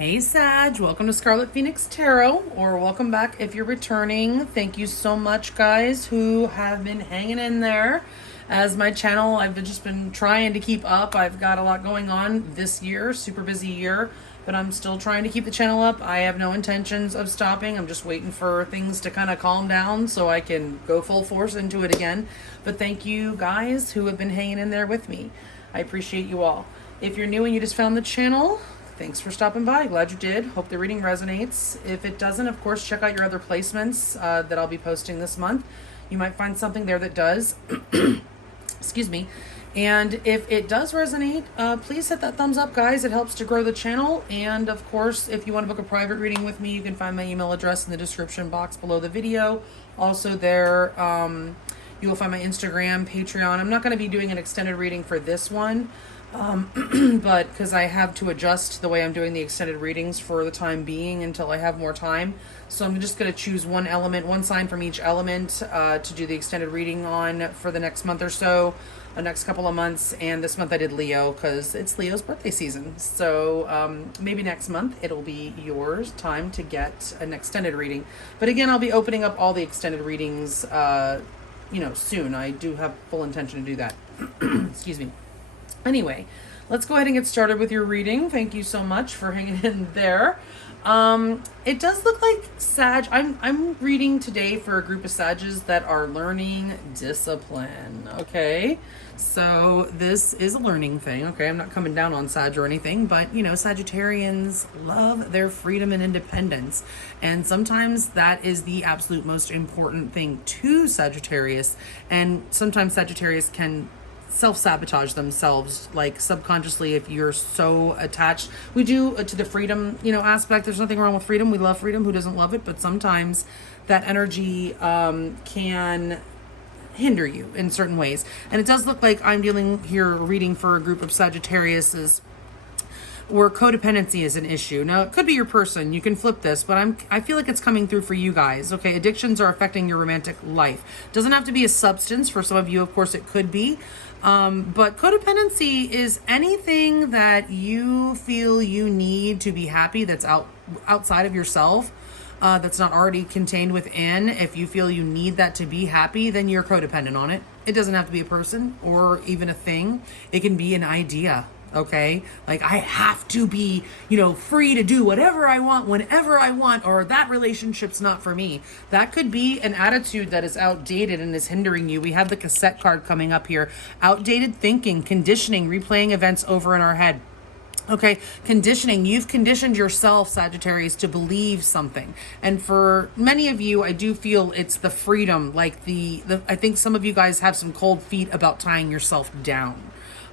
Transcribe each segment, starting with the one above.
Hey Sag, welcome to Scarlet Phoenix Tarot, or welcome back if you're returning. Thank you so much guys who have been hanging in there as my channel. I've just been trying to keep up. I've got a lot going on this year, super busy year, but I'm still trying to keep the channel up. I have no intentions of stopping. I'm just waiting for things to kind of calm down so I can go full force into it again. But thank you guys who have been hanging in there with me. I appreciate you all. If you're new and you just found the channel, thanks for stopping by. Glad you did. Hope the reading resonates. If it doesn't, of course, check out your other placements that I'll be posting this month. You might find something there that does. Excuse me. And if it does resonate, please hit that thumbs up, guys. It helps to grow the channel. And of course, if you want to book a private reading with me, you can find my email address in the description box below the video. Also there, you will find my Instagram, Patreon. I'm not going to be doing an extended reading for this one. But because I have to adjust the way I'm doing the extended readings for the time being until I have more time. So I'm just going to choose one element, one sign from each element to do the extended reading on for the next month or so, the next couple of months. And this month I did Leo because it's Leo's birthday season. So maybe next month it'll be yours time to get an extended reading. But again, I'll be opening up all the extended readings, soon. I do have full intention to do that. Excuse me. Anyway, let's go ahead and get started with your reading. Thank you so much for hanging in there. It does look like Sag. I'm reading today for a group of Sages that are learning discipline. Okay, so this is a learning thing. Okay, I'm not coming down on Sag or anything, but Sagittarians love their freedom and independence, and sometimes that is the absolute most important thing to Sagittarius. And sometimes Sagittarius can self-sabotage themselves, like subconsciously, if you're so attached. We do to the freedom aspect. There's nothing wrong with freedom. We love freedom. Who doesn't love it? But sometimes that energy can hinder you in certain ways. And it does look like I'm reading for a group of Sagittariuses where codependency is an issue. Now, it could be your person. You can flip this, but I feel like it's coming through for you guys. Okay, addictions are affecting your romantic life. Doesn't have to be a substance. For some of you, of course, it could be. But codependency is anything that you feel you need to be happy that's outside of yourself, that's not already contained within. If you feel you need that to be happy, then you're codependent on it. It doesn't have to be a person or even a thing. It can be an idea. Okay, like I have to be, free to do whatever I want, whenever I want, or that relationship's not for me. That could be an attitude that is outdated and is hindering you. We have the cassette card coming up here. Outdated thinking, conditioning, replaying events over in our head. Okay, conditioning. You've conditioned yourself, Sagittarius, to believe something. And for many of you, I do feel it's the freedom, like I think some of you guys have some cold feet about tying yourself down.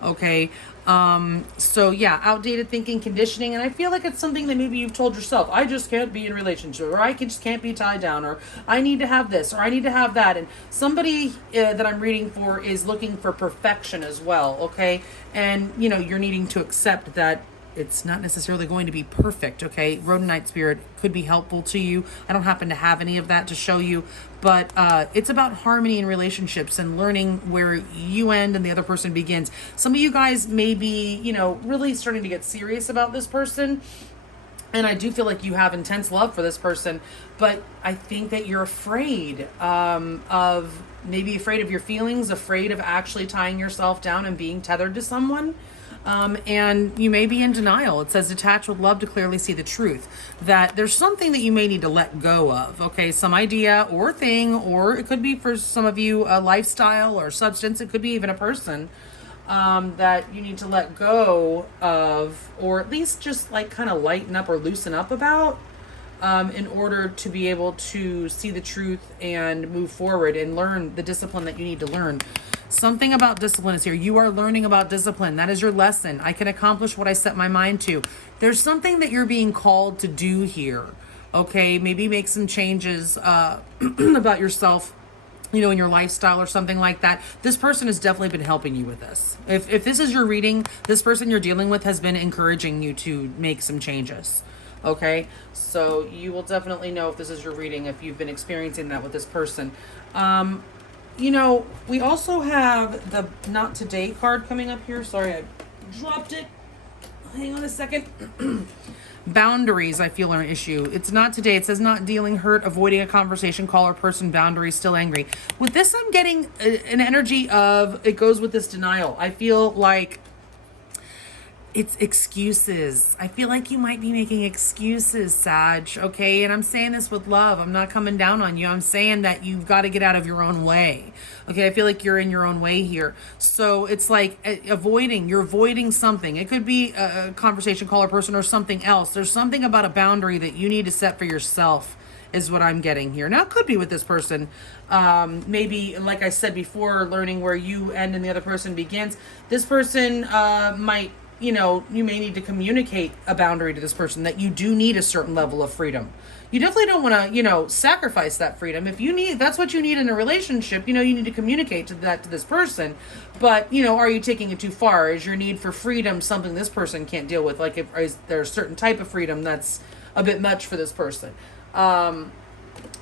Okay, so yeah, outdated thinking, conditioning, and I feel like it's something that maybe you've told yourself, I just can't be in a relationship, or I just can't be tied down, or I need to have this, or I need to have that. And somebody that I'm reading for is looking for perfection as well. Okay, and you're needing to accept that it's not necessarily going to be perfect. Okay, Rhodonite spirit could be helpful to you. I don't happen to have any of that to show you, but it's about harmony in relationships and learning where you end and the other person begins. Some of you guys may be, really starting to get serious about this person. And I do feel like you have intense love for this person, but I think that you're afraid maybe afraid of your feelings, afraid of actually tying yourself down and being tethered to someone. And you may be in denial. It says detach with love to clearly see the truth, that there's something that you may need to let go of. Okay, some idea or thing, or it could be for some of you a lifestyle or substance. It could be even a person that you need to let go of, or at least just like kind of lighten up or loosen up about, in order to be able to see the truth and move forward and learn the discipline that you need to learn. Something about discipline is here. You are learning about discipline. That is your lesson. I can accomplish what I set my mind to. There's something that you're being called to do here. Okay, maybe make some changes about yourself, in your lifestyle or something like that. This person has definitely been helping you with this. If this is your reading, this person you're dealing with has been encouraging you to make some changes. Okay, so you will definitely know if this is your reading, if you've been experiencing that with this person. We also have the not today card coming up here. Sorry, I dropped it. Hang on a second. Boundaries, I feel, are an issue. It's not today. It says not dealing, hurt, avoiding a conversation, call or person, boundaries, still angry. With this, I'm getting an energy of, it goes with this denial. I feel like it's excuses. I feel like you might be making excuses, Sag, okay? And I'm saying this with love. I'm not coming down on you. I'm saying that you've got to get out of your own way, okay? I feel like you're in your own way here. So it's like you're avoiding something. It could be a conversation, call or person, or something else. There's something about a boundary that you need to set for yourself is what I'm getting here. Now, it could be with this person. Maybe, like I said before, learning where you end and the other person begins. This person might, you may need to communicate a boundary to this person that you do need a certain level of freedom. You definitely don't want to, sacrifice that freedom. If that's what you need in a relationship, you need to communicate to this person. But, are you taking it too far? Is your need for freedom something this person can't deal with? Like, is there a certain type of freedom that's a bit much for this person?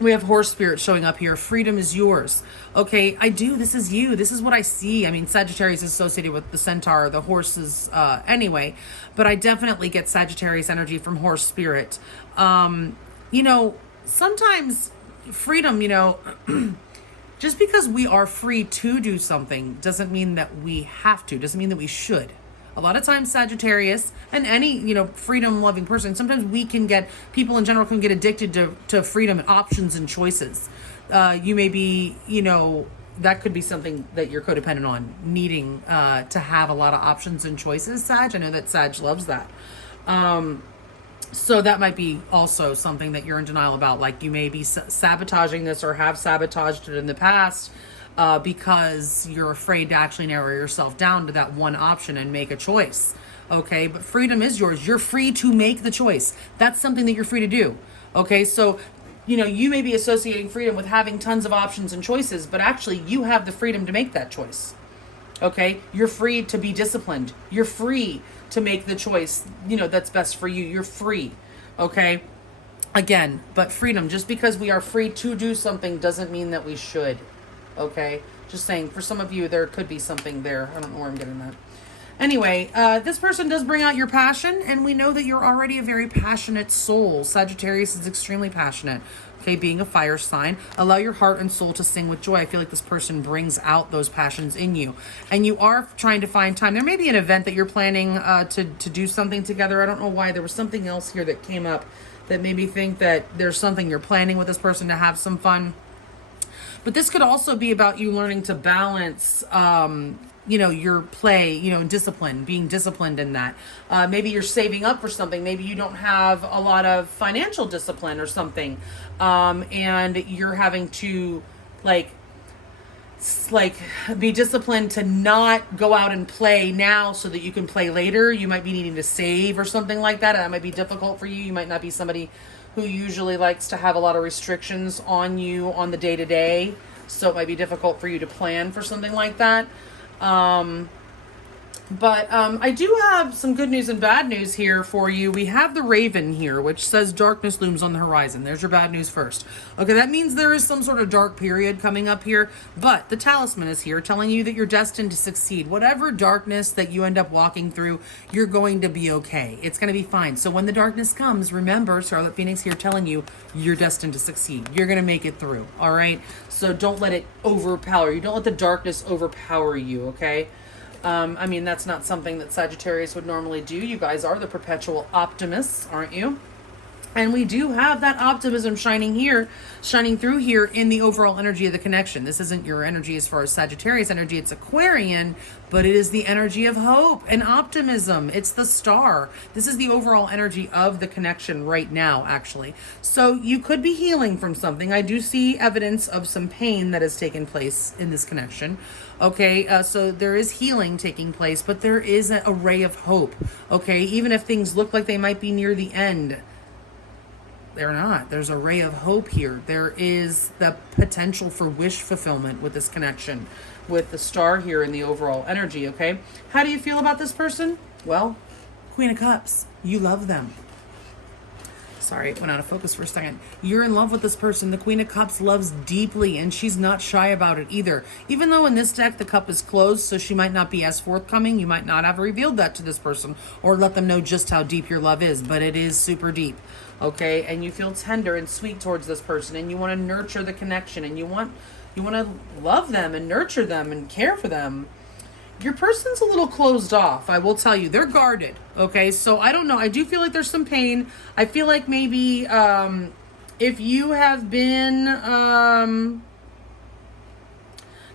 We have horse spirit showing up here. Freedom is yours. Okay, this is you. This is what I see. I mean, Sagittarius is associated with the centaur, the horses anyway. But I definitely get Sagittarius energy from horse spirit. Sometimes freedom, just because we are free to do something doesn't mean that we have to, doesn't mean that we should. A lot of times Sagittarius and any, freedom loving person, sometimes people in general can get addicted to freedom and options and choices. You may be, that could be something that you're codependent on, needing to have a lot of options and choices, Sag. I know that Sag loves that. So that might be also something that you're in denial about. Like you may be sabotaging this or have sabotaged it in the past. Because you're afraid to actually narrow yourself down to that one option and make a choice. Okay, but freedom is yours. You're free to make the choice. That's something that you're free to do. Okay, so, you may be associating freedom with having tons of options and choices, but actually you have the freedom to make that choice. Okay, you're free to be disciplined. You're free to make the choice, that's best for you. You're free. Okay, again, but freedom, just because we are free to do something doesn't mean that we should. Okay, just saying, for some of you, there could be something there. I don't know where I'm getting that. Anyway, this person does bring out your passion, and we know that you're already a very passionate soul. Sagittarius is extremely passionate. Okay, being a fire sign, allow your heart and soul to sing with joy. I feel like this person brings out those passions in you, and you are trying to find time. There may be an event that you're planning to do something together. I don't know why. There was something else here that came up that made me think that there's something you're planning with this person to have some fun. But this could also be about you learning to balance, your play, and discipline, being disciplined in that. Maybe you're saving up for something. Maybe you don't have a lot of financial discipline or something. And you're having to be disciplined to not go out and play now so that you can play later. You might be needing to save or something like that. That might be difficult for you. You might not be somebody who usually likes to have a lot of restrictions on you on the day-to-day. So it might be difficult for you to plan for something like that. But I do have some good news and bad news here for you. We have the Raven here, which says darkness looms on the horizon. There's your bad news first. Okay, that means there is some sort of dark period coming up here, but the talisman is here telling you that you're destined to succeed. Whatever darkness that you end up walking through, you're going to be okay. It's going to be fine. So when the darkness comes, remember, Scarlet Phoenix here telling you you're destined to succeed. You're going to make it through, all right? So don't let it overpower you. Don't let the darkness overpower you, okay? That's not something that Sagittarius would normally do. You guys are the perpetual optimists, aren't you? And we do have that optimism shining through here in the overall energy of the connection. This isn't your energy as far as Sagittarius energy, it's Aquarian, but it is the energy of hope and optimism. It's the star. This is the overall energy of the connection right now, actually. So you could be healing from something. I do see evidence of some pain that has taken place in this connection. Okay, so there is healing taking place, but there is a ray of hope. Okay, even if things look like they might be near the end, they're not. There's a ray of hope here. There is the potential for wish fulfillment with this connection, with the star here in the overall energy, okay? How do you feel about this person? Well, Queen of Cups. You love them. Sorry, it went out of focus for a second. You're in love with this person. The Queen of Cups loves deeply, and she's not shy about it either. Even though in this deck the cup is closed, so she might not be as forthcoming. You might not have revealed that to this person or let them know just how deep your love is, but it is super deep. Okay, and you feel tender and sweet towards this person, and you want to nurture the connection, and you want to love them and nurture them and care for them. Your person's a little closed off, I will tell you. They're guarded, okay? So I don't know. I do feel like there's some pain. I feel like maybe if you have been,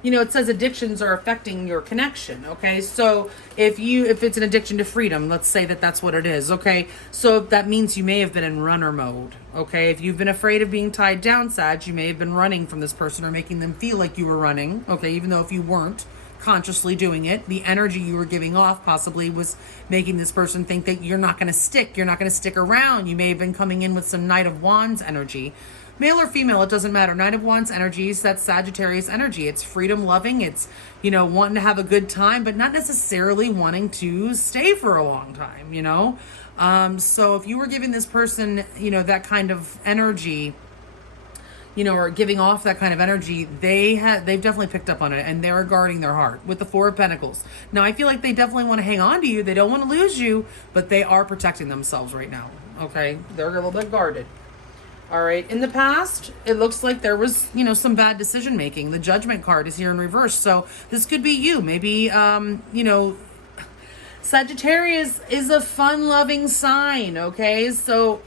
it says addictions are affecting your connection, okay? So if it's an addiction to freedom, let's say that that's what it is, okay? So that means you may have been in runner mode, okay? If you've been afraid of being tied down, Sag, you may have been running from this person or making them feel like you were running, okay? Even though if you weren't consciously doing it, the energy you were giving off possibly was making this person think that you're not going to stick around. You may have been coming in with some Knight of Wands energy, male or female, it doesn't matter. Knight of Wands energies, that's Sagittarius energy. It's freedom loving, it's wanting to have a good time, but not necessarily wanting to stay for a long time. So if you were giving this person that kind of energy, or giving off that kind of energy, they've definitely picked up on it, and they're guarding their heart with the Four of Pentacles. Now, I feel like they definitely want to hang on to you. They don't want to lose you, but they are protecting themselves right now, okay? They're a little bit guarded. All right, in the past, it looks like there was, some bad decision making. The Judgment card is here in reverse, so this could be you. Maybe, Sagittarius is a fun-loving sign, okay? So,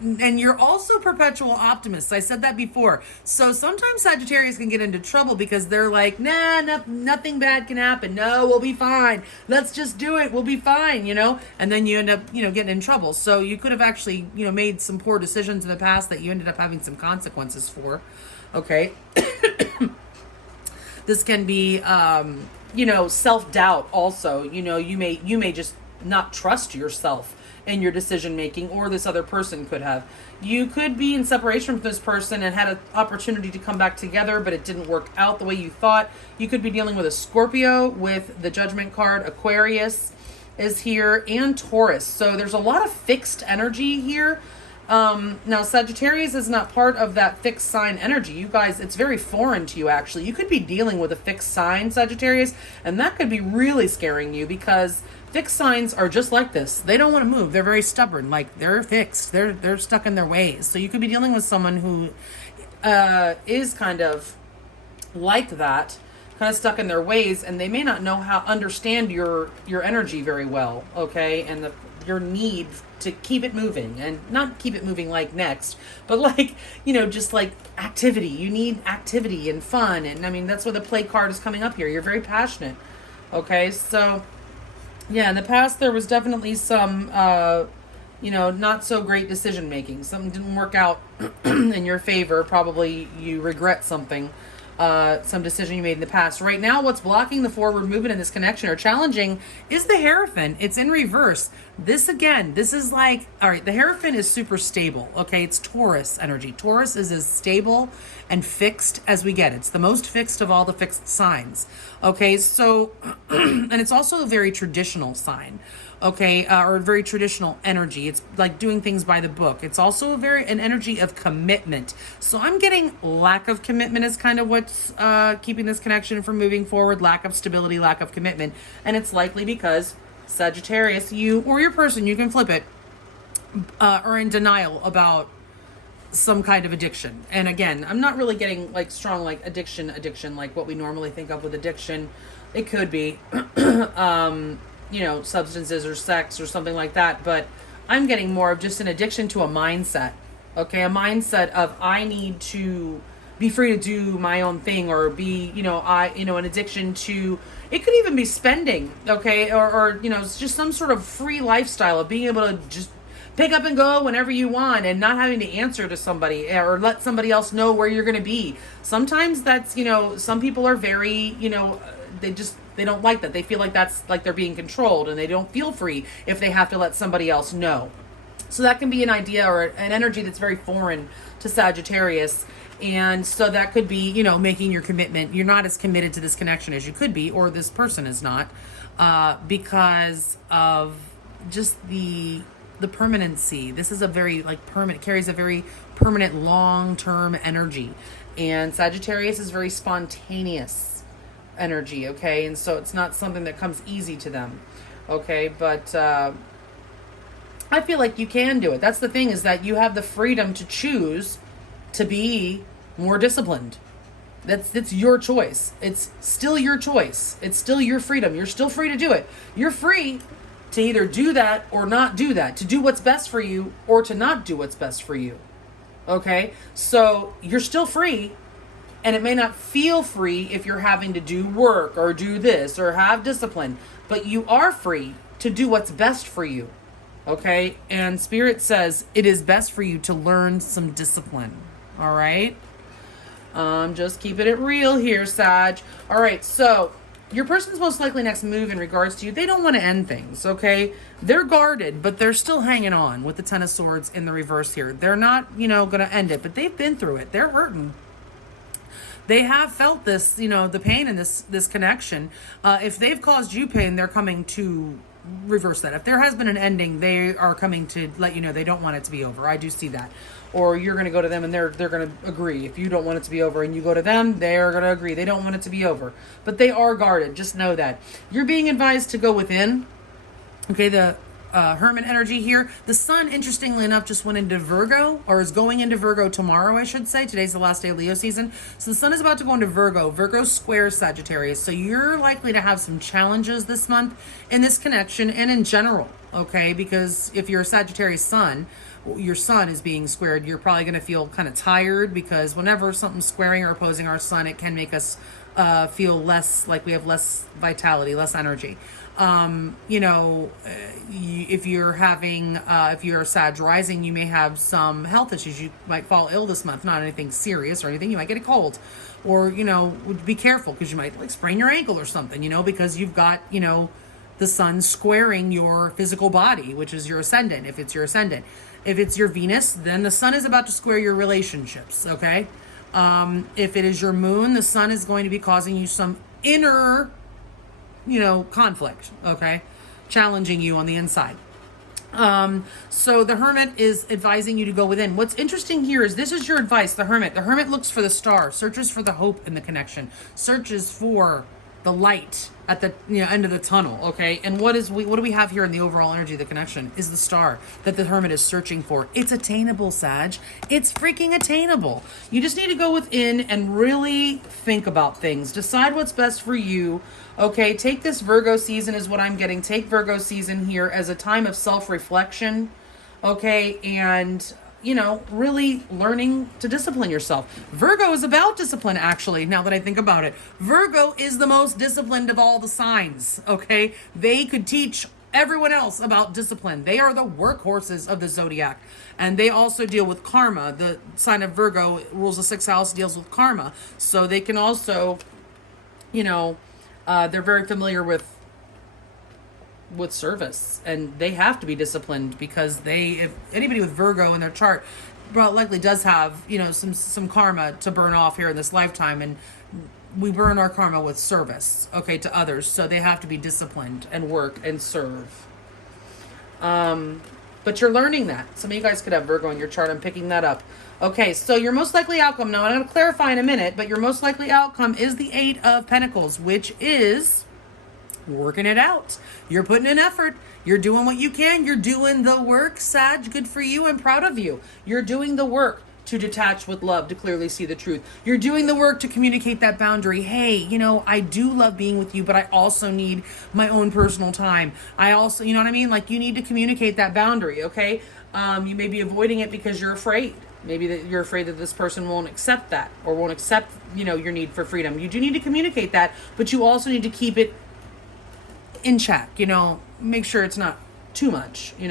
and you're also perpetual optimists. I said that before. So sometimes Sagittarius can get into trouble because they're like, nothing bad can happen. No, we'll be fine. Let's just do it. We'll be fine, And then you end up, getting in trouble. So you could have actually, made some poor decisions in the past that you ended up having some consequences for. Okay. This can be, self-doubt also. You may just not trust yourself in your decision making, or this other person could have. You could be in separation from this person and had an opportunity to come back together, but it didn't work out the way you thought. You could be dealing with a Scorpio with the Judgment card. Aquarius is here, and Taurus. So there's a lot of fixed energy here. Now Sagittarius is not part of that fixed sign energy. You guys, it's very foreign to you actually. You could be dealing with a fixed sign, Sagittarius, and that could be really scaring you because fixed signs are just like this. They don't want to move. They're very stubborn. Like they're fixed. They're stuck in their ways. So you could be dealing with someone who is kind of like that, kind of stuck in their ways, and they may not know how understand your energy very well, okay? And your need to keep it moving, and not keep it moving like next, but like, just like activity. You need activity and fun. And I mean, that's where the play card is coming up here. You're very passionate. Okay. So yeah, in the past, there was definitely some, not so great decision making. Something didn't work out in your favor. Probably you regret something, some decision you made in the past. Right now, what's blocking the forward movement in this connection or challenging is the Hierophant. It's in reverse. This is like, all right, the Hierophant is super stable. Okay, it's Taurus energy. Taurus is as stable and fixed as we get. It's the most fixed of all the fixed signs. Okay, so, and it's also a very traditional sign. Okay, or a very traditional energy. It's like doing things by the book. It's also an energy of commitment. So I'm getting lack of commitment is kind of what's keeping this connection from moving forward. Lack of stability, lack of commitment. And it's likely because Sagittarius, you or your person, you can flip it, are in denial about some kind of addiction. And again, I'm not really getting like strong like addiction, like what we normally think of with addiction. It could be, substances or sex or something like that. But I'm getting more of just an addiction to a mindset. Okay, a mindset of I need to be free to do my own thing, or be, an addiction to, it could even be spending, okay, or it's just some sort of free lifestyle of being able to just pick up and go whenever you want and not having to answer to somebody or let somebody else know where you're going to be. Sometimes that's, some people are very, they don't like that. They feel like that's like they're being controlled, and they don't feel free if they have to let somebody else know. So that can be an idea or an energy that's very foreign to Sagittarius. And so that could be, making your commitment. You're not as committed to this connection as you could be, or this person is not, because of just the the permanency. This is a very like permanent, carries a very permanent long-term energy. And Sagittarius is very spontaneous energy, okay? And so it's not something that comes easy to them, okay? But I feel like you can do it. That's the thing, is that you have the freedom to choose to be more disciplined. It's your choice. It's still your choice. It's still your freedom. You're still free to do it. You're free to either do that or not do that, to do what's best for you or to not do what's best for you. Okay? So you're still free, and it may not feel free if you're having to do work or do this or have discipline, but you are free to do what's best for you. Okay? And Spirit says it is best for you to learn some discipline. All right? Just keeping it real here, Sag. All right, so your person's most likely next move in regards to you, they don't want to end things, okay? They're guarded, but they're still hanging on with the Ten of Swords in the reverse here. They're not, going to end it, but they've been through it. They're hurting. They have felt this, the pain in this connection. If they've caused you pain, they're coming to reverse that. If there has been an ending, they are coming to let you know they don't want it to be over. I do see that. Or you're going to go to them and they're going to agree. If you don't want it to be over and you go to them, they're going to agree. They don't want it to be over. But they are guarded. Just know that. You're being advised to go within. Okay, the Hermit energy here. The sun, interestingly enough, just went into Virgo, or is going into Virgo tomorrow, I should say. Today's the last day of Leo season. So the sun is about to go into Virgo. Virgo squares Sagittarius. So you're likely to have some challenges this month in this connection and in general, okay? Because if you're a Sagittarius sun, your sun is being squared, you're probably going to feel kind of tired, because whenever something's squaring or opposing our sun, it can make us feel less like we have less vitality, less energy. If you're having, if you're a Sag rising, you may have some health issues. You might fall ill this month, not anything serious or anything. You might get a cold, or, be careful, because you might like sprain your ankle or something, because you've got, the sun squaring your physical body, which is your ascendant, if it's your ascendant. If it's your Venus, then the sun is about to square your relationships, okay? If it is your moon, the sun is going to be causing you some inner, conflict, okay? Challenging you on the inside. So the Hermit is advising you to go within. What's interesting here is this is your advice, the Hermit. The Hermit looks for the star, searches for the hope in the connection, searches for the light at the end of the tunnel, okay? And what do we have here in the overall energy of the connection is the star that the Hermit is searching for. It's attainable, Sag. It's freaking attainable. You just need to go within and really think about things. Decide what's best for you, okay? Take this Virgo season is what I'm getting. Take Virgo season here as a time of self-reflection, okay? And really learning to discipline yourself. Virgo is about discipline, actually, now that I think about it. Virgo is the most disciplined of all the signs, okay? They could teach everyone else about discipline. They are the workhorses of the zodiac. And they also deal with karma. The sign of Virgo rules the sixth house, deals with karma. So they can also, they're very familiar with service, and they have to be disciplined, because if anybody with Virgo in their chart likely does have some karma to burn off here in this lifetime, and we burn our karma with service, okay, to others. So they have to be disciplined and work and serve. But you're learning that. Some of you guys could have Virgo in your chart. I'm picking that up. Okay, so your most likely outcome, now I'm going to clarify in a minute, but your most likely outcome is the Eight of Pentacles, which is working it out. You're putting in effort. You're doing what you can. You're doing the work, Sag. Good for you. I'm proud of you. You're doing the work to detach with love, to clearly see the truth. You're doing the work to communicate that boundary. Hey, I do love being with you, but I also need my own personal time. I also, you know what I mean? Like, you need to communicate that boundary, okay? You may be avoiding it because you're afraid. Maybe that you're afraid that this person won't accept that, or won't accept, your need for freedom. You do need to communicate that, but you also need to keep it in check, make sure it's not too much, you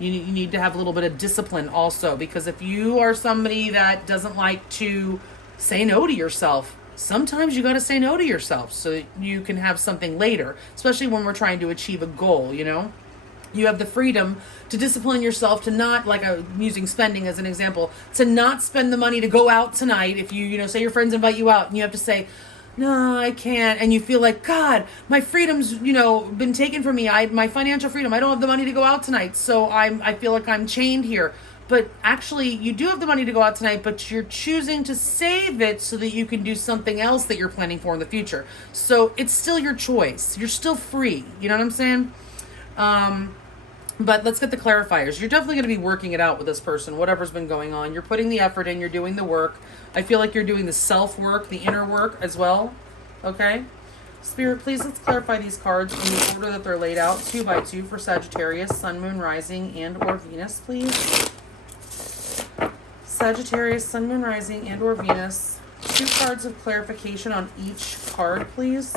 need to have a little bit of discipline also, because if you are somebody that doesn't like to say no to yourself, sometimes you got to say no to yourself so that you can have something later, especially when we're trying to achieve a goal. You have the freedom to discipline yourself to not, like I'm using spending as an example, to not spend the money to go out tonight. If you say your friends invite you out, and you have to say, no, I can't. And you feel like, God, my freedom's, you know, been taken from me. My financial freedom. I don't have the money to go out tonight. So I feel like I'm chained here. But actually, you do have the money to go out tonight, but you're choosing to save it so that you can do something else that you're planning for in the future. So it's still your choice. You're still free. You know what I'm saying? But let's get the clarifiers. You're definitely going to be working it out with this person, whatever's been going on. You're putting the effort in. You're doing the work. I feel like you're doing the self-work, the inner work as well. Okay? Spirit, please let's clarify these cards in the order that they're laid out. 2 by 2 for Sagittarius, Sun, Moon, Rising, and or Venus, please. Sagittarius, Sun, Moon, Rising, and or Venus. 2 cards of clarification on each card, please.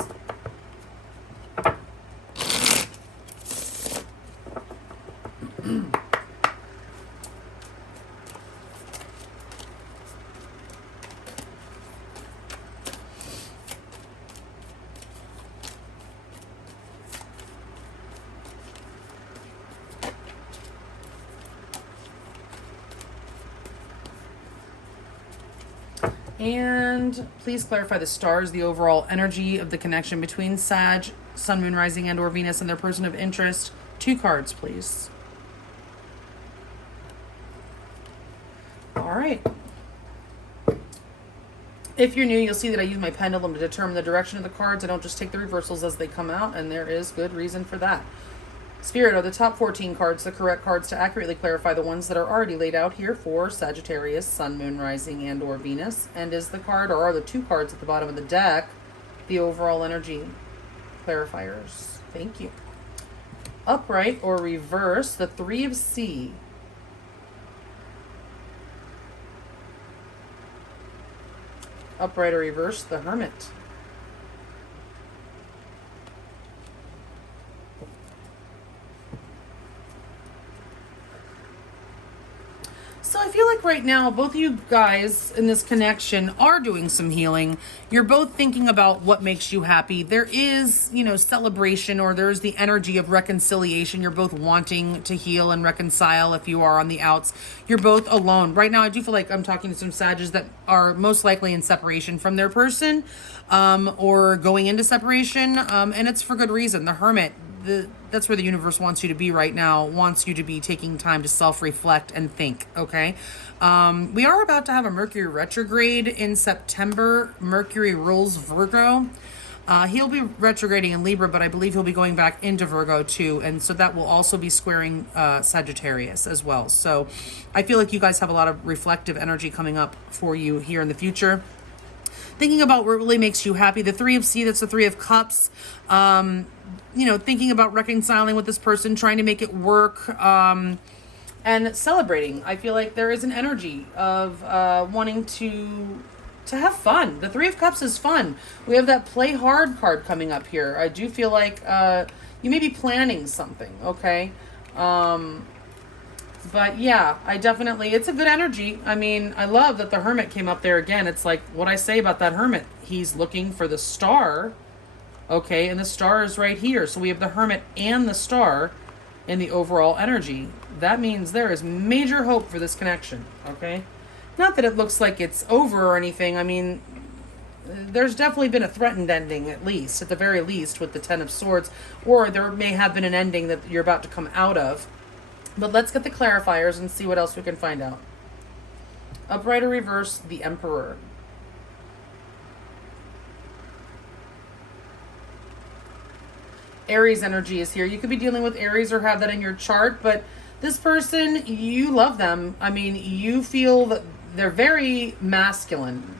And please clarify the stars, the overall energy of the connection between Sag, Sun, Moon, Rising, and or Venus and their person of interest. 2 cards, please. All right. If you're new, you'll see that I use my pendulum to determine the direction of the cards. I don't just take the reversals as they come out, and there is good reason for that. Spirit, are the top 14 cards the correct cards to accurately clarify the ones that are already laid out here for Sagittarius, Sun, Moon, Rising, and or Venus? And is the card, or are the 2 cards at the bottom of the deck, the overall energy clarifiers? Thank you. Upright or reverse, the 3 of C. Upright or reverse, the Hermit. So I feel like right now, both of you guys in this connection are doing some healing. You're both thinking about what makes you happy. There is, you know, celebration, or there's the energy of reconciliation. You're both wanting to heal and reconcile if you are on the outs. You're both alone. Right now, I do feel like I'm talking to some Sages that are most likely in separation from their person, or going into separation, and it's for good reason. The Hermit, that's where the universe wants you to be right now, wants you to be taking time to self-reflect and think, okay? We are about to have a Mercury retrograde in September. Mercury rules Virgo. He'll be retrograding in Libra, but I believe he'll be going back into Virgo too. And so that will also be squaring Sagittarius as well. So I feel like you guys have a lot of reflective energy coming up for you here in the future. Thinking about what really makes you happy. The 3 of C, that's the 3 of Cups. You know, thinking about reconciling with this person, trying to make it work, and celebrating. I feel like there is an energy of wanting to have fun. The 3 of Cups is fun. We have that play hard card coming up here. I do feel like you may be planning something, okay? But yeah, I definitely, it's a good energy. I mean, I love that the Hermit came up there again. It's like what I say about that Hermit. He's looking for the star. Okay, and the star is right here. So we have the Hermit and the star in the overall energy. That means there is major hope for this connection, okay? Not that it looks like it's over or anything. I mean, there's definitely been a threatened ending, at least, at the very least, with the 10 of Swords. Or there may have been an ending that you're about to come out of. But let's get the clarifiers and see what else we can find out. Upright or reverse, the Emperor. Aries energy is here. You could be dealing with Aries or have that in your chart, but this person, you love them. I mean, you feel that they're very masculine,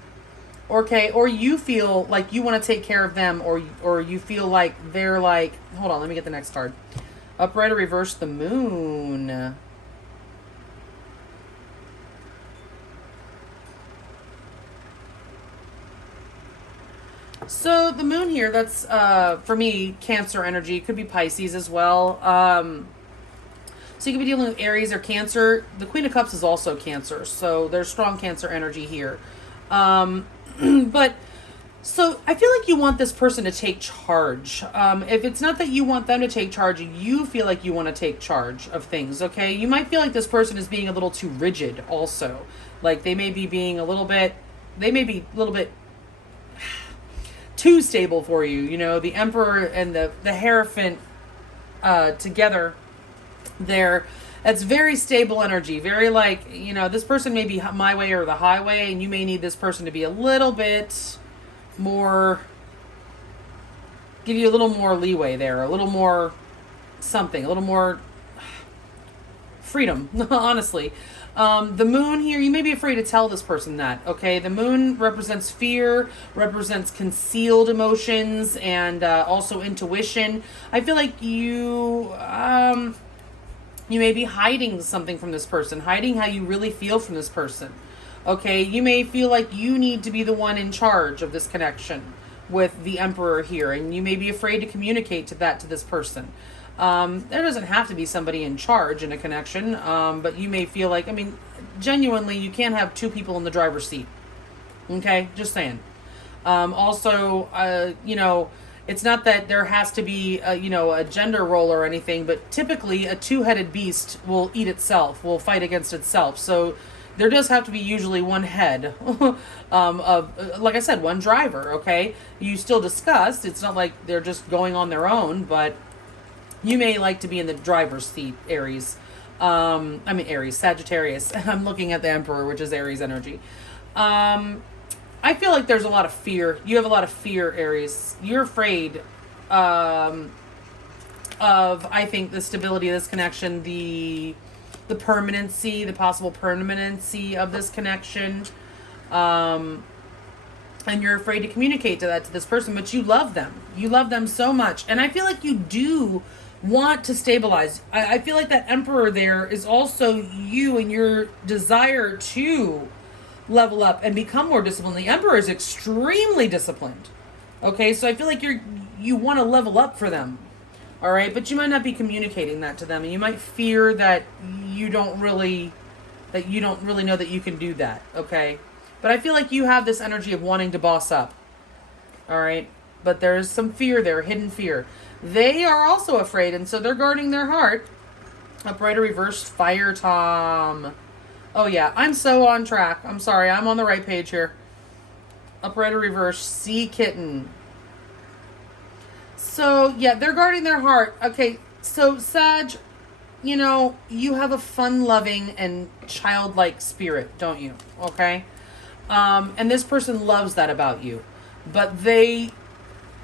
okay? Or you feel like you want to take care of them, or you feel like they're like, hold on, let me get the next card. Upright or reverse, the Moon. So the Moon here, that's for me, Cancer energy. Could be Pisces as well. So you could be dealing with Aries or Cancer. The Queen of Cups is also Cancer, so there's strong Cancer energy here. But so I feel like you want this person to take charge. If it's not that you want them to take charge, you feel like you want to take charge of things, okay? You might feel like this person is being a little too rigid also. Like they may be being a little bit, too stable for you. You know, the Emperor and the Hierophant together there. That's very stable energy. Very like, you know, this person may be my way or the highway, and you may need this person to be a little bit more, give you a little more leeway there, a little more something, a little more freedom, honestly. The moon here, you may be afraid to tell this person that, okay? The moon represents fear, represents concealed emotions, and also intuition. I feel like you may be hiding something from this person, hiding how you really feel from this person, okay? You may feel like you need to be the one in charge of this connection with the Emperor here, and you may be afraid to communicate to this person. There doesn't have to be somebody in charge in a connection, but you may feel like, I mean, genuinely, you can't have two people in the driver's seat, okay? Just saying. Also, you know, it's not that there has to be a gender role or anything, but typically a two-headed beast will eat itself, will fight against itself. So there does have to be usually one head of, like I said, one driver, okay? You still discuss. It's not like they're just going on their own, but you may like to be in the driver's seat, Aries. Aries, Sagittarius. I'm looking at the Emperor, which is Aries energy. I feel like there's a lot of fear. You have a lot of fear, Aries. You're afraid of, I think, the stability of this connection, the permanency, the possible permanency of this connection. And you're afraid to communicate to this person, but you love them. You love them so much. And I feel like you do want to stabilize. I feel like that Emperor there is also you and your desire to level up and become more disciplined. The Emperor is extremely disciplined. Okay, so I feel like you want to level up for them. All right, but you might not be communicating that to them, and you might fear that you don't really know that you can do that. Okay, but I feel like you have this energy of wanting to boss up. All right, but there's some fear there, hidden fear. They are also afraid, and so they're guarding their heart. Upright or reversed, Fire Tom. Oh yeah, I'm so on track. I'm sorry, I'm on the right page here. Upright or reversed, Sea Kitten. So yeah, they're guarding their heart. Okay, so Sag, you know, you have a fun-loving and childlike spirit, don't you? Okay? And this person loves that about you. But this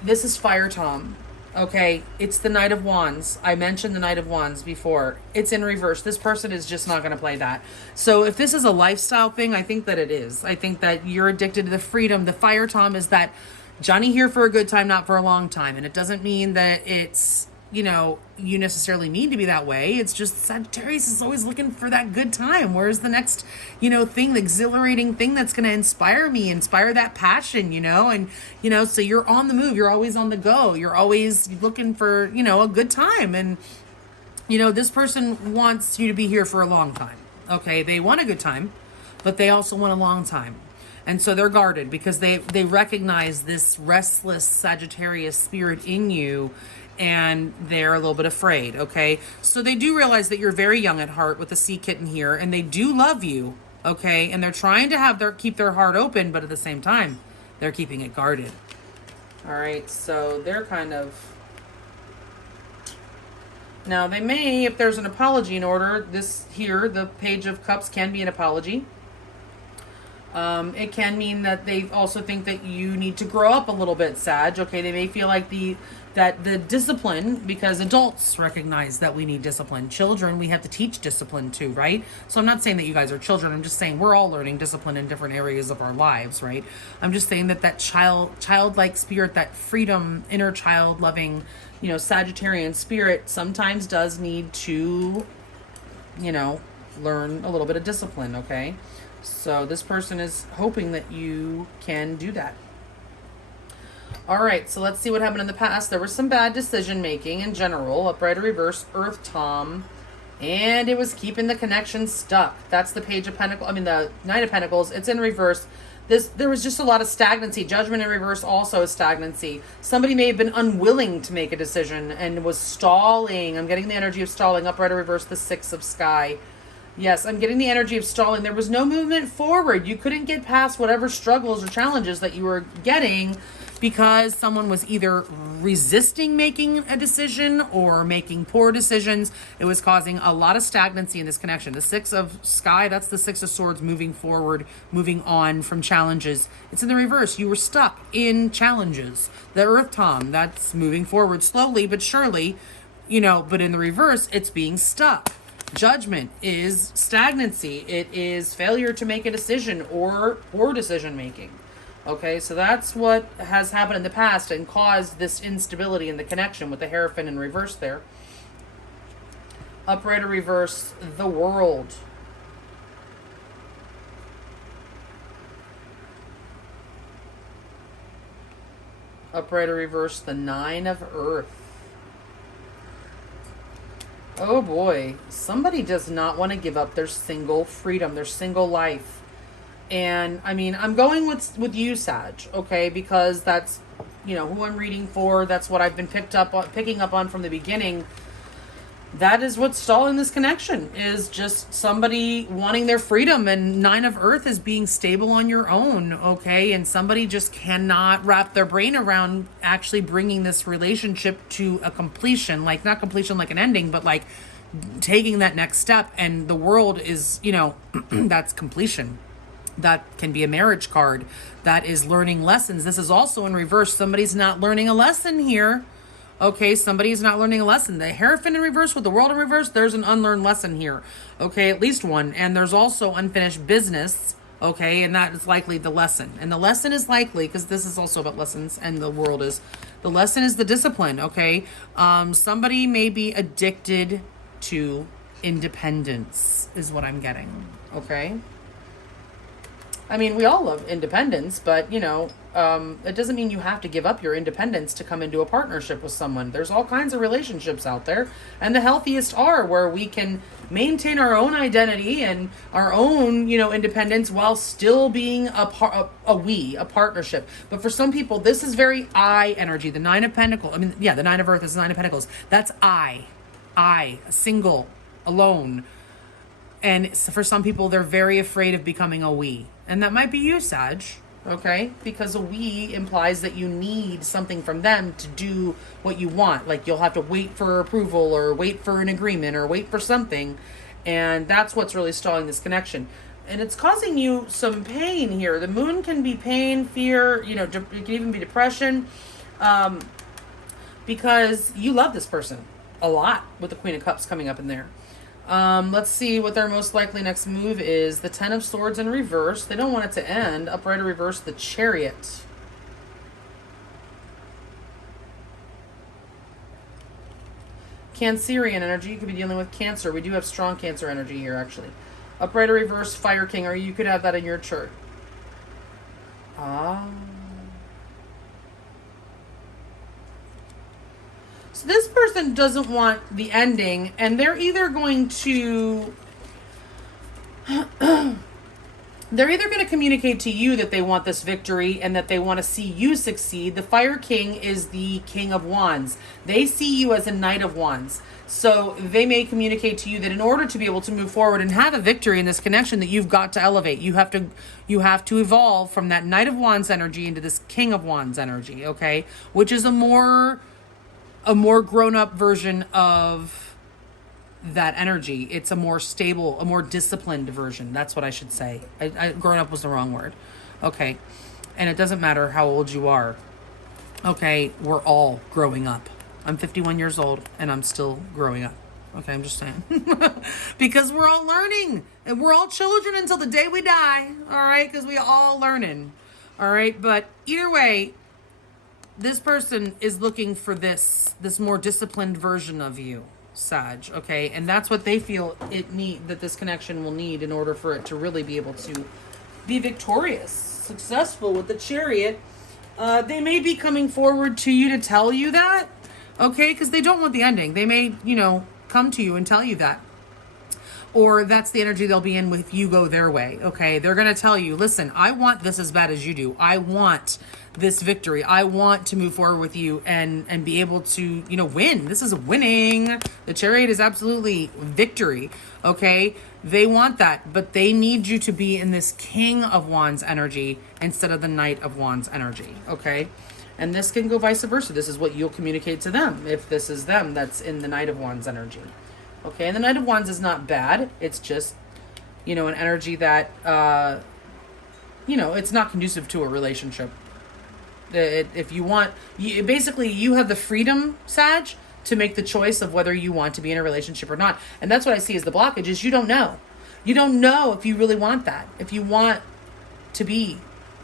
is Fire Tom. Okay, it's the Knight of Wands. I mentioned the Knight of Wands before. It's in reverse. This person is just not going to play that. So if this is a lifestyle thing, I think that it is. I think that you're addicted to the freedom. The Fire Tom is that Johnny here for a good time, not for a long time. And it doesn't mean that it's, you know, you necessarily need to be that way. It's just Sagittarius is always looking for that good time. Where's the next, you know, thing, the exhilarating thing that's going to inspire me, inspire that passion, you know? And, you know, so you're on the move. You're always on the go. You're always looking for, you know, a good time. And, you know, this person wants you to be here for a long time. Okay, they want a good time, but they also want a long time. And so they're guarded because they recognize this restless Sagittarius spirit in you, and they're a little bit afraid, okay? So they do realize that you're very young at heart with the Sea Kitten here, and they do love you, okay? And they're trying to keep their heart open, but at the same time, they're keeping it guarded. All right, so they're kind of... Now, they may, if there's an apology in order, this here, the Page of Cups can be an apology. It can mean that they also think that you need to grow up a little bit, Sag. Okay, they may feel like the discipline, because adults recognize that we need discipline. Children, we have to teach discipline too, right? So I'm not saying that you guys are children. I'm just saying we're all learning discipline in different areas of our lives, right? I'm just saying that childlike spirit, that freedom, inner child loving, you know, Sagittarian spirit sometimes does need to, you know, learn a little bit of discipline, okay? So this person is hoping that you can do that. All right, so let's see what happened in the past. There was some bad decision making in general. Upright or reverse, Earth Tom. And it was keeping the connection stuck. That's the Page of Pentacles. I mean, the Knight of Pentacles. It's in reverse. There was just a lot of stagnancy. Judgment in reverse also is stagnancy. Somebody may have been unwilling to make a decision and was stalling. I'm getting the energy of stalling. Upright or reverse, the Six of Sky. Yes, I'm getting the energy of stalling. There was no movement forward. You couldn't get past whatever struggles or challenges that you were getting because someone was either resisting making a decision or making poor decisions. It was causing a lot of stagnancy in this connection. The Six of Sky, that's the Six of Swords, moving forward, moving on from challenges. It's in the reverse. You were stuck in challenges. The Earth Tom, that's moving forward slowly but surely, you know, but in the reverse, it's being stuck. Judgment is stagnancy. It is failure to make a decision or poor decision making. Okay, so that's what has happened in the past and caused this instability in the connection with the Hierophant in reverse there. Upright or reverse, the World. Upright or reverse, the Nine of Earth. Oh boy, somebody does not want to give up their single freedom, their single life. And I mean, I'm going with you, Sag, okay, because that's, you know, who I'm reading for. That's what I've been picking up on from the beginning. That is what's stalling this connection, is just somebody wanting their freedom, and Nine of Earth is being stable on your own, okay? And somebody just cannot wrap their brain around actually bringing this relationship to a completion, like not completion like an ending, but like taking that next step. And the World is, you know, that's completion. That can be a marriage card. That is learning lessons. This is also in reverse. Somebody's not learning a lesson here. Okay, somebody's not learning a lesson. The Hierophant in reverse with the World in reverse, there's an unlearned lesson here. Okay, at least one. And there's also unfinished business. Okay, and that is likely the lesson. And the lesson is likely, because this is also about lessons, and the World is, the lesson is the discipline, okay? Somebody may be addicted to independence, is what I'm getting, okay? I mean, we all love independence, but, you know, it doesn't mean you have to give up your independence to come into a partnership with someone. There's all kinds of relationships out there, and the healthiest are where we can maintain our own identity and our own, you know, independence while still being a partnership. But for some people, this is very I energy. The Nine of Pentacles, I mean, yeah, the Nine of Earth is the Nine of Pentacles. That's I, single, alone. And for some people, they're very afraid of becoming a we. And that might be you, Sag, okay? Because a we implies that you need something from them to do what you want. Like you'll have to wait for approval or wait for an agreement or wait for something. And that's what's really stalling this connection. And it's causing you some pain here. The Moon can be pain, fear, you know, it can even be depression. Because you love this person a lot with the Queen of Cups coming up in there. Let's see what their most likely next move is. The Ten of Swords in reverse. They don't want it to end. Upright or reverse, the Chariot. Cancerian energy. You could be dealing with Cancer. We do have strong Cancer energy here, actually. Upright or reverse, Fire King. Or you could have that in your chart. So this person doesn't want the ending, and they're either going to communicate to you that they want this victory and that they want to see you succeed. The Fire King is the King of Wands. They see you as a Knight of Wands. So they may communicate to you that in order to be able to move forward and have a victory in this connection, that you've got to elevate. You have to evolve from that Knight of Wands energy into this King of Wands energy, okay? Which is a more grown-up version of that energy. It's a more stable, a more disciplined version. That's what I should say. Grown up was the wrong word. Okay. And it doesn't matter how old you are. Okay. We're all growing up. I'm 51 years old and I'm still growing up. Okay. I'm just saying. Because we're all learning. And we're all children until the day we die. All right. Because we all learning. All right. But either way, this person is looking for this more disciplined version of you, Sag, okay? And that's what they feel that this connection will need in order for it to really be able to be victorious, successful with the Chariot. They may be coming forward to you to tell you that, okay? Because they don't want the ending. They may, you know, come to you and tell you that. Or that's the energy they'll be in if you go their way, okay? They're going to tell you, listen, I want this as bad as you do. I want this victory. I want to move forward with you and be able to, you know, win. This is winning. The Chariot is absolutely victory, okay? They want that, but they need you to be in this King of Wands energy instead of the Knight of Wands energy, okay? And this can go vice versa. This is what you'll communicate to them if this is them that's in the Knight of Wands energy. Okay, and the Knight of Wands is not bad. It's just, you know, an energy that, you know, it's not conducive to a relationship. If you want, basically you have the freedom, Sag, to make the choice of whether you want to be in a relationship or not. And that's what I see as the blockage is you don't know. You don't know if you really want that. If you want to be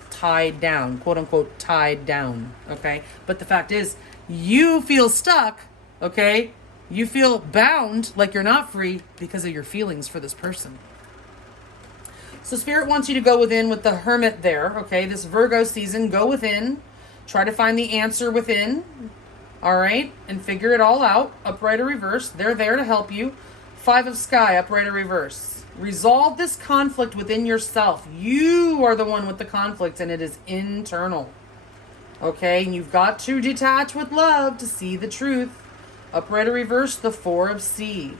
tied down, quote unquote, tied down. Okay. But the fact is you feel stuck. Okay. You feel bound, like you're not free because of your feelings for this person. So Spirit wants you to go within with the Hermit there. Okay. This Virgo season, go within, try to find the answer within. All right. And figure it all out. Upright or reverse. They're there to help you. 5 of Sky, upright or reverse. Resolve this conflict within yourself. You are the one with the conflict and it is internal. Okay. And you've got to detach with love to see the truth. Upright or reverse, the 4 of Sea.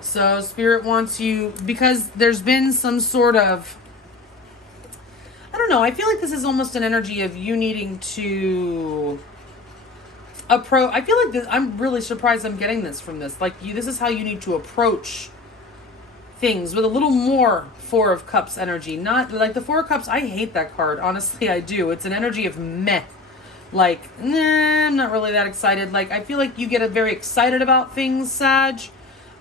So Spirit wants you, because there's been some sort of, I don't know, I feel like this is almost an energy of you needing to approach. I feel like this, I'm really surprised I'm getting this from this. Like this is how you need to approach things with a little more 4 of Cups energy. Not like the 4 of Cups. I hate that card. Honestly, I do. It's an energy of meh. Like, nah, I'm not really that excited. Like, I feel like you get very excited about things, Sag.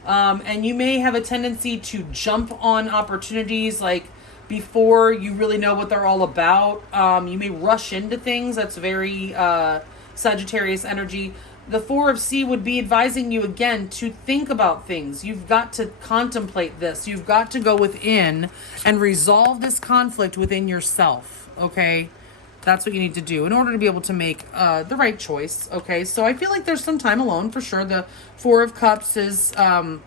And you may have a tendency to jump on opportunities like before you really know what they're all about. You may rush into things. That's very Sagittarius energy. The 4 of Sea would be advising you again to think about things. You've got to contemplate this. You've got to go within and resolve this conflict within yourself. Okay. That's what you need to do in order to be able to make the right choice. Okay. So I feel like there's some time alone for sure. The 4 of Cups is a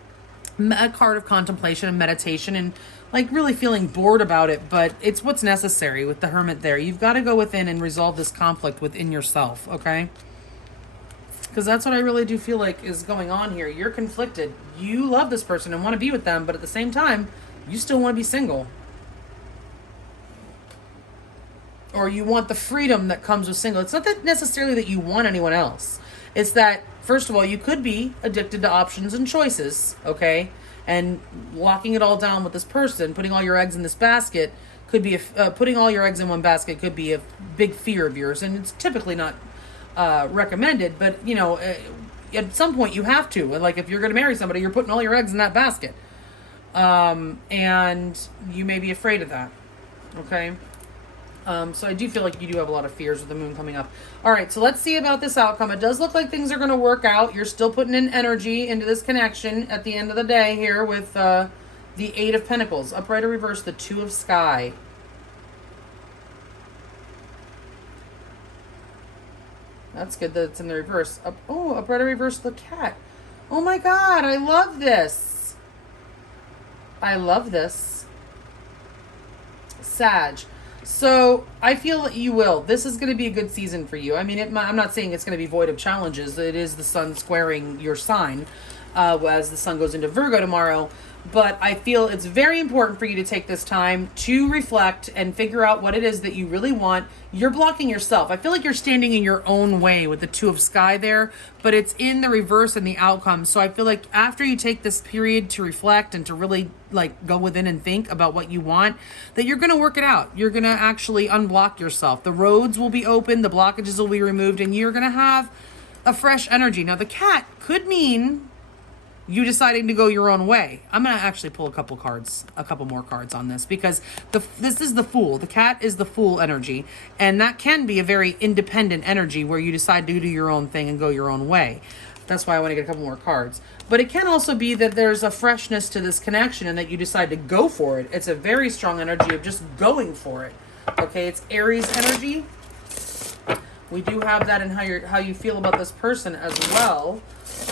card of contemplation and meditation and like really feeling bored about it, but it's what's necessary with the Hermit there. You've got to go within and resolve this conflict within yourself. Okay. Because that's what I really do feel like is going on here. You're conflicted. You love this person and want to be with them, but at the same time, you still want to be single. Or you want the freedom that comes with single. It's not that necessarily that you want anyone else. It's that, first of all, you could be addicted to options and choices, okay? And locking it all down with this person, putting all your eggs in this basket, could be, putting all your eggs in one basket could be a big fear of yours. And it's typically not recommended, but you know, at some point you have to. Like if you're going to marry somebody, you're putting all your eggs in that basket, and you may be afraid of that. Okay, so I do feel like you do have a lot of fears with the moon coming up. All right, so let's see about this outcome. It does look like things are going to work out. You're still putting in energy into this connection at the end of the day here with the 8 of Pentacles, upright or reverse, the 2 of Sky. That's good that it's in the reverse. Upright or reverse, the cat. Oh my God, I love this. I love this. Sag. So I feel that you will. This is going to be a good season for you. I mean, I'm not saying it's going to be void of challenges. It is the sun squaring your sign as the sun goes into Virgo tomorrow. But I feel it's very important for you to take this time to reflect and figure out what it is that you really want. You're blocking yourself. I feel like you're standing in your own way with the 2 of Sky there, but it's in the reverse in the outcome. So I feel like after you take this period to reflect and to really like go within and think about what you want, that you're going to work it out. You're going to actually unblock yourself. The roads will be open, the blockages will be removed, and you're going to have a fresh energy. Now the cat could mean you deciding to go your own way. I'm going to actually pull a couple more cards on this because this is the Fool. The cat is the Fool energy. And that can be a very independent energy where you decide to do your own thing and go your own way. That's why I want to get a couple more cards. But it can also be that there's a freshness to this connection and that you decide to go for it. It's a very strong energy of just going for it. Okay, it's Aries energy. We do have that in how you feel about this person as well.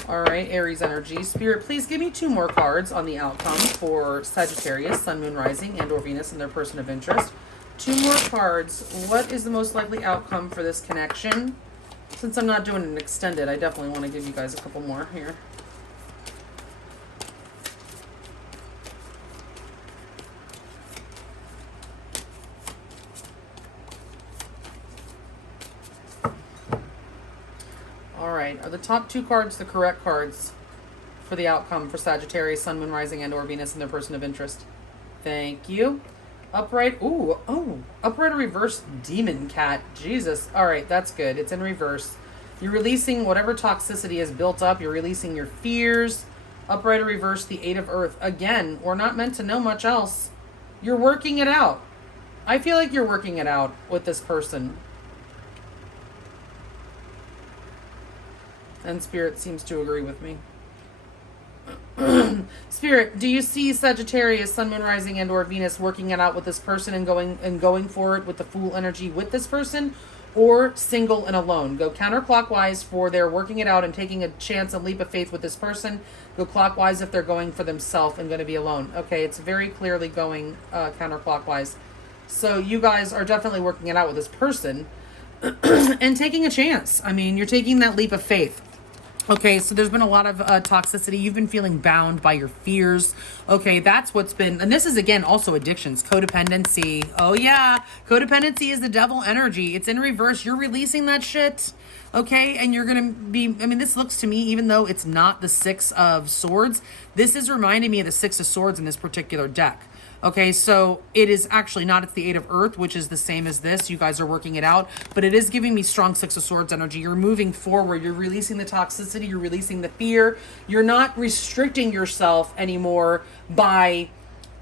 All right, Aries energy. Spirit, please give me 2 more cards on the outcome for Sagittarius, Sun, Moon, Rising, and or Venus and their person of interest. 2 more cards. What is the most likely outcome for this connection? Since I'm not doing an extended, I definitely want to give you guys a couple more here. right. Are the top 2 cards the correct cards for the outcome for Sagittarius, Sun, Moon, Rising, and or Venus and their person of interest? Thank you. Upright. Ooh, oh. Upright or reverse demon cat. Jesus. All right, that's good. It's in reverse. You're releasing whatever toxicity is built up. You're releasing your fears. Upright or reverse, the 8 of Earth. Again, we're not meant to know much else. You're working it out. I feel like you're working it out with this person. And Spirit seems to agree with me. Spirit, do you see Sagittarius, Sun, Moon, Rising, and or Venus working it out with this person and going forward with the Fool energy with this person, or single and alone? Go counterclockwise for they're working it out and taking a chance and leap of faith with this person. Go clockwise if they're going for themselves and going to be alone. Okay, it's very clearly going counterclockwise. So you guys are definitely working it out with this person and taking a chance. I mean, you're taking that leap of faith. Okay, so there's been a lot of toxicity. You've been feeling bound by your fears. Okay, that's what's been, and this is, again, also addictions, codependency. Oh, yeah, codependency is the devil energy. It's in reverse. You're releasing that shit, okay? And you're going to be, I mean, this looks to me, even though it's not the 6 of Swords, this is reminding me of the 6 of Swords in this particular deck. Okay, so it is actually not, it's the 8 of Earth, which is the same as this. You guys are working it out, but it is giving me strong 6 of Swords energy. You're moving forward. You're releasing the toxicity. You're releasing the fear. You're not restricting yourself anymore by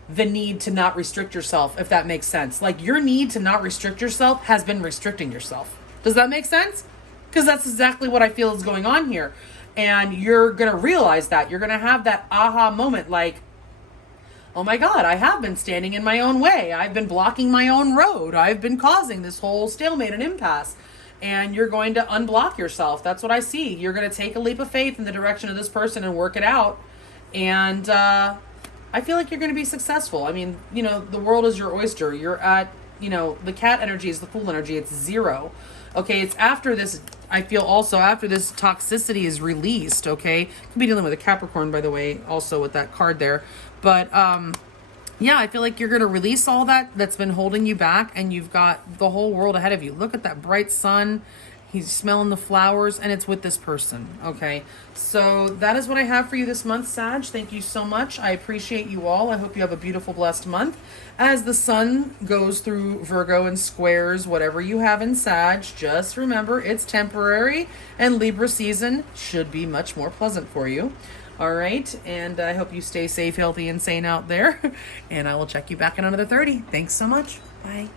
the need to not restrict yourself, if that makes sense. Like, your need to not restrict yourself has been restricting yourself. Does that make sense? Because that's exactly what I feel is going on here. And you're going to realize that. You're going to have that aha moment, like, oh my God, I have been standing in my own way. I've been blocking my own road. I've been causing this whole stalemate and impasse. And you're going to unblock yourself. That's what I see. You're going to take a leap of faith in the direction of this person and work it out. And I feel like you're going to be successful. I mean, you know, the world is your oyster. You're at, you know, the cat energy is the Fool energy. It's 0. Okay, it's after this, I feel also after this toxicity is released, okay? Could be dealing with a Capricorn, by the way, also with that card there. But, yeah, I feel like you're going to release all that's been holding you back, and you've got the whole world ahead of you. Look at that bright sun. He's smelling the flowers, and it's with this person, okay? So that is what I have for you this month, Sag. Thank you so much. I appreciate you all. I hope you have a beautiful, blessed month. As the sun goes through Virgo and squares whatever you have in Sag, just remember it's temporary, and Libra season should be much more pleasant for you. All right, and I hope you stay safe, healthy, and sane out there. And I will check you back in another 30. Thanks so much. Bye.